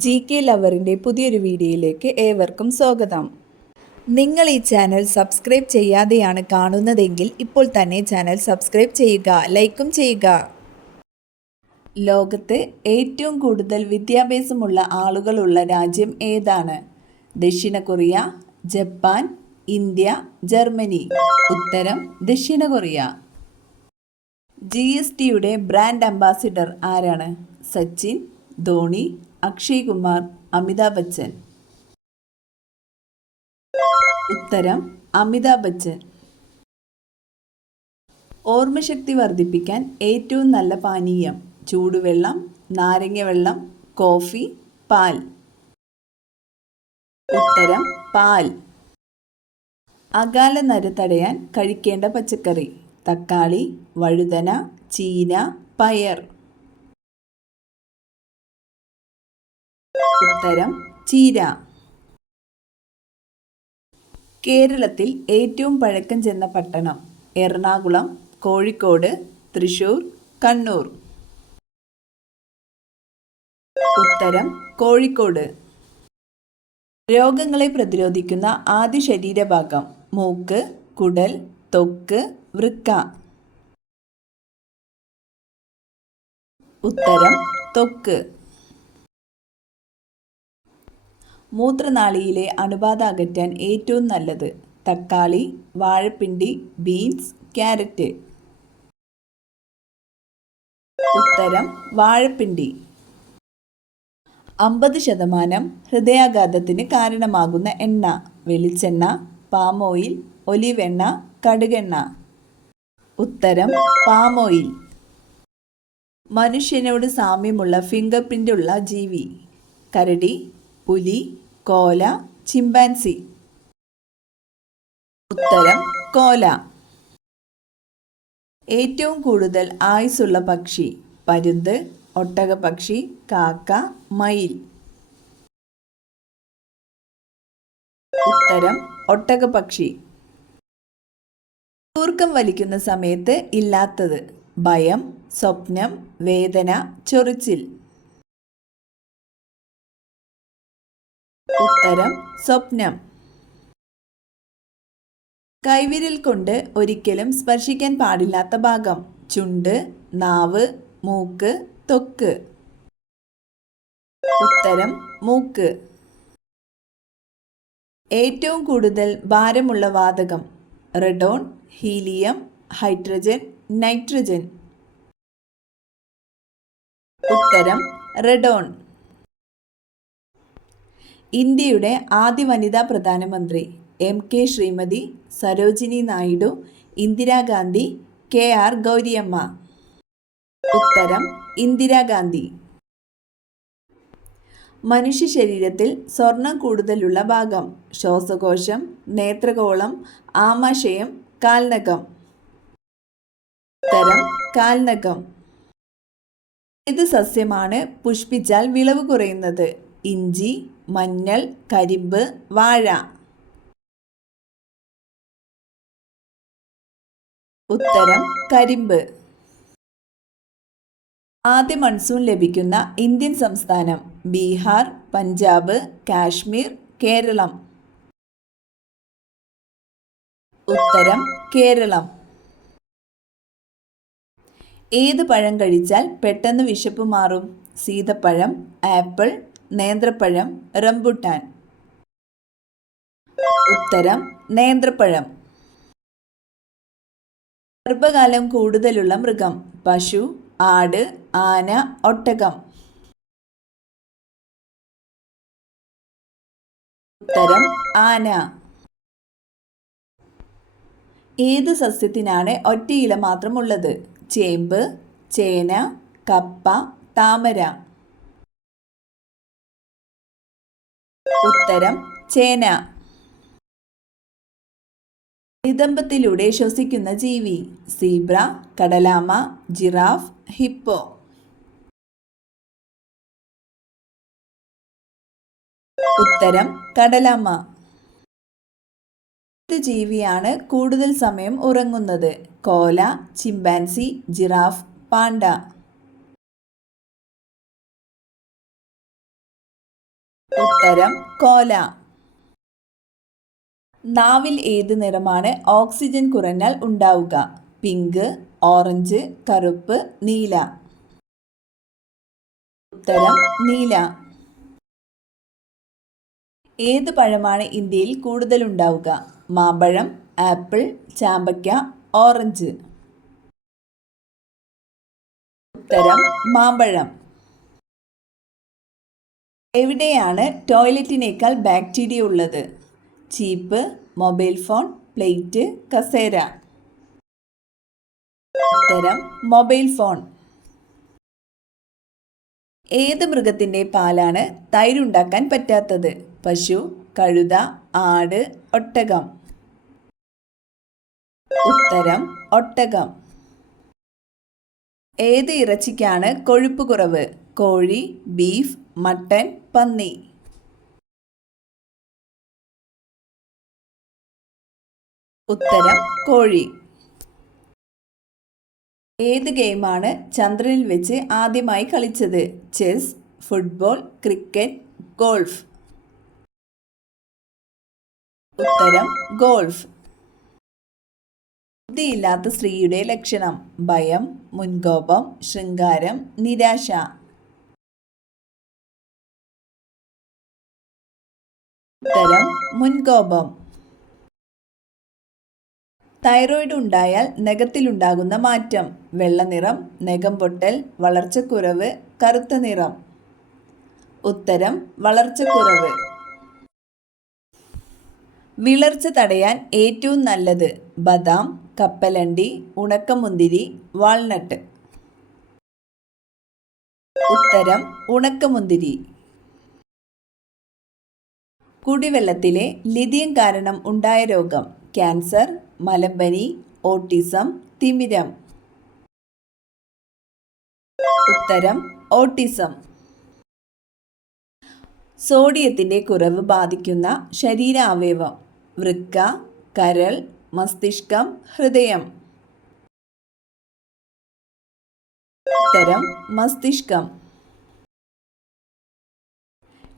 GK ലവറിൻ്റെ പുതിയൊരു വീഡിയോയിലേക്ക് ഏവർക്കും സ്വാഗതം. നിങ്ങൾ ഈ ചാനൽ സബ്സ്ക്രൈബ് ചെയ്യാതെയാണ് കാണുന്നതെങ്കിൽ ഇപ്പോൾ തന്നെ ചാനൽ സബ്സ്ക്രൈബ് ചെയ്യുക, ലൈക്കും ചെയ്യുക. ലോകത്ത് ഏറ്റവും കൂടുതൽ വിദ്യാഭ്യാസമുള്ള ആളുകളുള്ള രാജ്യം ഏതാണ്? ദക്ഷിണ കൊറിയ, ജപ്പാൻ, ഇന്ത്യ, ജർമ്മനി. ഉത്തരം ദക്ഷിണ കൊറിയ. GSTയുടെ ബ്രാൻഡ് അംബാസിഡർ ആരാണ്? സച്ചിൻ, ധോണി, അക്ഷയ് കുമാർ, അമിതാഭ് ബച്ചൻ. ഉത്തരം അമിതാഭ് ബച്ചൻ. ഓർമ്മശക്തി വർദ്ധിപ്പിക്കാൻ ഏറ്റവും നല്ല പാനീയം? ചൂടുവെള്ളം, നാരങ്ങ വെള്ളം, കോഫി, പാൽ. ഉത്തരം പാൽ. അകാല നര തടയാൻ കഴിക്കേണ്ട പച്ചക്കറി? തക്കാളി, വഴുതന, ചീന, പയർ. ഉത്തരം ചീര. കേരളത്തിൽ ഏറ്റവും പഴക്കം ചെന്ന പട്ടണം? എറണാകുളം, കോഴിക്കോട്, തൃശൂർ, കണ്ണൂർ. ഉത്തരം കോഴിക്കോട്. രോഗങ്ങളെ പ്രതിരോധിക്കുന്ന ആദ്യ ശരീരഭാഗം? മൂക്ക്, കുടൽ, ത്വക്ക്, വൃക്ക. ഉത്തരം ത്വക്ക്. മൂത്രനാളിയിലെ അണുബാധ അകറ്റാൻ ഏറ്റവും നല്ലത്? തക്കാളി, വാഴപ്പിണ്ടി, ബീൻസ്, ക്യാരറ്റ്. ഉത്തരം വാഴപ്പിണ്ടി. 50% ഹൃദയാഘാതത്തിന് കാരണമാകുന്ന എണ്ണ? വെളിച്ചെണ്ണ, പാം ഓയിൽ, ഒലിവ് എണ്ണ, കടുകെണ്ണ. ഉത്തരം പാം ഓയിൽ. മനുഷ്യനോട് സാമ്യമുള്ള ഫിംഗർ പ്രിൻ്റുള്ള ജീവി? കരടി, പുലി, കോല, ചിമ്പാൻസി. ഉത്തരം കോല. ഏറ്റവും കൂടുതൽ ആയുസ്സുള്ള പക്ഷി? പരുന്ത്, ഒട്ടകപ്പക്ഷി, കാക്ക, മയിൽ. ഉത്തരം ഒട്ടകപ്പക്ഷി. കൂർക്കം വലിക്കുന്ന സമയത്ത് ഇല്ലാത്തത്? ഭയം, സ്വപ്നം, വേദന, ചൊറിച്ചിൽ. ഉത്തരം സ്വപ്നം. കൈവിരൽ കൊണ്ട് ഒരിക്കലും സ്പർശിക്കാൻ പാടില്ലാത്ത ഭാഗം? ചുണ്ട്, നാവ്, മൂക്ക്, ത്വക്ക്. ഉത്തരം മൂക്ക്. ഏറ്റവും കൂടുതൽ ഭാരമുള്ള വാതകം? റെഡോൺ, ഹീലിയം, ഹൈഡ്രജൻ, നൈട്രജൻ. ഉത്തരം റെഡോൺ. ഇന്ത്യയുടെ ആദ്യ വനിതാ പ്രധാനമന്ത്രി? MK Shrimati, Sarojini Naidu, Indira Gandhi, KR Gouriamma. ഉത്തരം ഇന്ദിരാഗാന്ധി. മനുഷ്യ ശരീരത്തിൽ സ്വർണം കൂടുതലുള്ള ഭാഗം? ശ്വാസകോശം, നേത്രഗോളം, ആമാശയം, കാൽനഖം. ഉത്തരം കാൽനഖം. ഏത് സസ്യമാണ് പുഷ്പിച്ചാൽ വിളവ് കുറയുന്നത്? ഇഞ്ചി, മഞ്ഞൾ, കരിമ്പ്, വാഴ. ഉത്തരം കരിമ്പ്. ആദ്യ മൺസൂൺ ലഭിക്കുന്ന ഇന്ത്യൻ സംസ്ഥാനം? ബീഹാർ, പഞ്ചാബ്, കാശ്മീർ, കേരളം. ഉത്തരം കേരളം. ഏത് പഴം കഴിച്ചാൽ പെട്ടെന്ന് വിശപ്പ് മാറും? സീതപ്പഴം, ആപ്പിൾ, നേന്ത്രപ്പഴം, റംബുട്ടാൻ. ഉത്തരം നേന്ത്രപ്പഴം. ഗർഭകാലം കൂടുതലുള്ള മൃഗം? പശു, ആട്, ആന, ഒട്ടകം. ഉത്തരം ആന. ഏത് സസ്യത്തിനാണ് ഒറ്റയില മാത്രമുള്ളത്? ചേമ്പ്, ചേന, കപ്പ, താമര. ഉത്തരം ചേന. നിതംബത്തിലൂടെ ശ്വസിക്കുന്ന ജീവി? സീബ്ര, കടലാമ, ജിറാഫ്, ഹിപ്പോ. ഉത്തരം കടലാമ. ഏത് ജീവിയാണ് കൂടുതൽ സമയം ഉറങ്ങുന്നത്? കോല, ചിമ്പാൻസി, ജിറാഫ്, പാണ്ട. ഉത്തരം കോല. നാവിൽ ഏത് നിറമാണ് ഓക്സിജൻ കുറഞ്ഞാൽ ഉണ്ടാവുക? പിങ്ക്, ഓറഞ്ച്, കറുപ്പ്, നീല. ഉത്തരം നീല. ഏത് പഴമാണ് ഇന്ത്യയിൽ കൂടുതൽ ഉണ്ടാവുക? മാമ്പഴം, ആപ്പിൾ, ചാമ്പയ്ക്ക, ഓറഞ്ച്. ഉത്തരം മാമ്പഴം. എവിടെയാണ് ടോയ്ലറ്റിനേക്കാൾ ബാക്ടീരിയ ഉള്ളത്? ചീപ്പ്, മൊബൈൽ ഫോൺ, പ്ലേറ്റ്, കസേര. ഉത്തരം മൊബൈൽ ഫോൺ. ഏത് മൃഗത്തിൻ്റെ പാലാണ് തൈരുണ്ടാക്കാൻ പറ്റാത്തത്? പശു, കഴുത, ആട്, ഒട്ടകം. ഉത്തരം ഒട്ടകം. ഏത് ഇറച്ചിക്കാണ് കൊഴുപ്പ് കുറവ്? കോഴി, ബീഫ്, മട്ടൻ, പന്നി. ഉത്തരം കോഴി. ഏത് ഗെയിമാണ് ചന്ദ്രനിൽ വെച്ച് ആദ്യമായി കളിച്ചത്? Chess, football, cricket, golf. ഉത്തരം ഗോൾഫ്. ബുദ്ധിയില്ലാത്ത സ്ത്രീയുടെ ലക്ഷണം? ഭയം, മുൻകോപം, ശൃംഗാരം, നിരാശ. ഉത്തരം മുൻകോപം. തൈറോയ്ഡ് ഉണ്ടായാൽ നഖത്തിലുണ്ടാകുന്ന മാറ്റം? വെള്ളനിറം, നഖം പൊട്ടൽ, വളർച്ചക്കുറവ്, കറുത്ത നിറം. ഉത്തരം വളർച്ചക്കുറവ്. വിളർച്ച തടയാൻ ഏറ്റവും നല്ലത്? ബദാം, കപ്പലണ്ടി, ഉണക്കമുന്തിരി, വാൾനട്ട്. ഉത്തരം ഉണക്കമുന്തിരി. കുടിവെള്ളത്തിലെ ലിഥിയം കാരണം ഉണ്ടായ രോഗം? ക്യാൻസർ, മലമ്പനി, ഓട്ടിസം, തിമിരം. ഉത്തരം ഓട്ടിസം. സോഡിയത്തിൻ്റെ കുറവ് ബാധിക്കുന്ന ശരീരാവയവം? വൃക്ക, കരൾ, മസ്തിഷ്കം, ഹൃദയം. ഉത്തരം മസ്തിഷ്കം.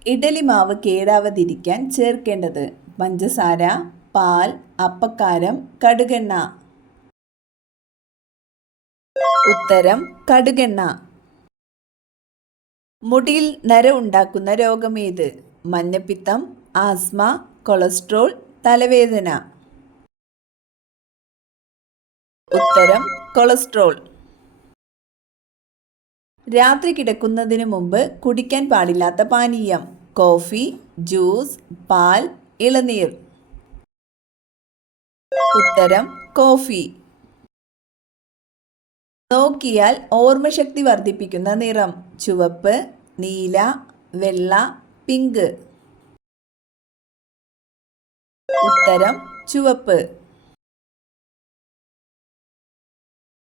ഇഡലി മാവ് കേടാവാതിരിക്കാൻ ചേർക്കേണ്ടത്? പഞ്ചസാര, പാൽ, അപ്പക്കാരം, കടുകെണ്ണ. ഉത്തരം കടുകെണ്ണ. മുടിയിൽ നര ഉണ്ടാക്കുന്ന രോഗമേത്? മഞ്ഞപ്പിത്തം, ആസ്മ, കൊളസ്ട്രോൾ, തലവേദന. ഉത്തരം കൊളസ്ട്രോൾ. രാത്രി കിടക്കുന്നതിന് മുമ്പ് കുടിക്കാൻ പാടില്ലാത്ത പാനീയം? കോഫി, ജ്യൂസ്, പാൽ, ഇളനീർ. ഉത്തരം കോഫി. നോക്കിയാൽ ഓർമ്മശക്തി വർദ്ധിപ്പിക്കുന്ന നിറം? ചുവപ്പ്, നീല, വെള്ള, പിങ്ക്. ഉത്തരം ചുവപ്പ്.